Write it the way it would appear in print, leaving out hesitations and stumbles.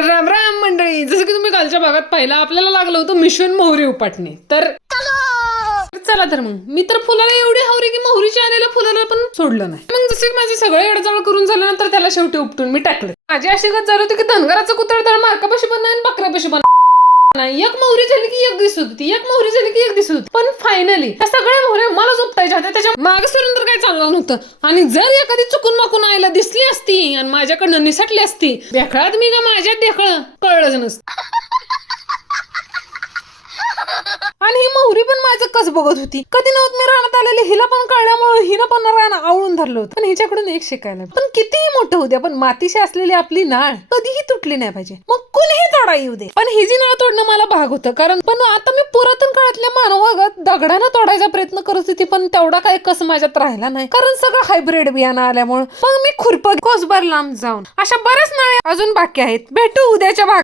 तर राम राम मंडळी, जसं की तुम्ही कालच्या भागात पाहिलं, आपल्याला लागलं होतं मिशन मोहरी उपटणे. तर चला तर मग मी तर फुलाला एवढी हावरी की मोहरीच्या आलेल्या फुलाला पण सोडलं नाही. मग जसं की माझे सगळे अडचण करून झाल्यानंतर त्याला शेवटी उपटून मी टाकलं. माझी अशी गत झाली होती की धनगराचं कुत्र तर मार्कापाशी पण नाही, बकऱ्यापाशी पण नाही. एक मोहरी झाली की एक दिसत होती, एक मोहरी झाली की एक दिसत होती. पण फायनली त्या सगळ्या मोहऱ्या मला झोपतायच्या होत्या. त्याच्या मागे सरून तर काही चाललं नव्हतं. आणि जर एखादी चुकून माकून आईला दिसली असती आणि माझ्याकडनं निसटली असती, देखळात मी का माझ्यात देखळं कळलंच नसतं. आणि ही मोहरी पण माझं कस बघत होती. कधी नव्हत मी रानात आलेली, हिला पण कळल्यामुळे हिनं पण रान आवळून धरलं होतं. पण हिच्याकडून एक शिकायला, पण कितीही मोठं होऊ द्या, पण मातीशी असलेली आपली नाळ कधीही तुटली नाही पाहिजे. मग कुणीही तोडा येऊ दे, पण ही जी नाळ तोडणं मला भाग होतं. कारण पण आता मी पुरातन काळातल्या मानवागत दगडानं तोडायचा प्रयत्न करत होती, पण तेवढा काही कस माझ्यात राहिला नाही. कारण सगळं हायब्रिड बियाणं आल्यामुळे मग मी खुरप कोसभर लांब जाऊन अशा बऱ्याच नाळे अजून बाकी आहेत. भेटू उद्याच्या भाग.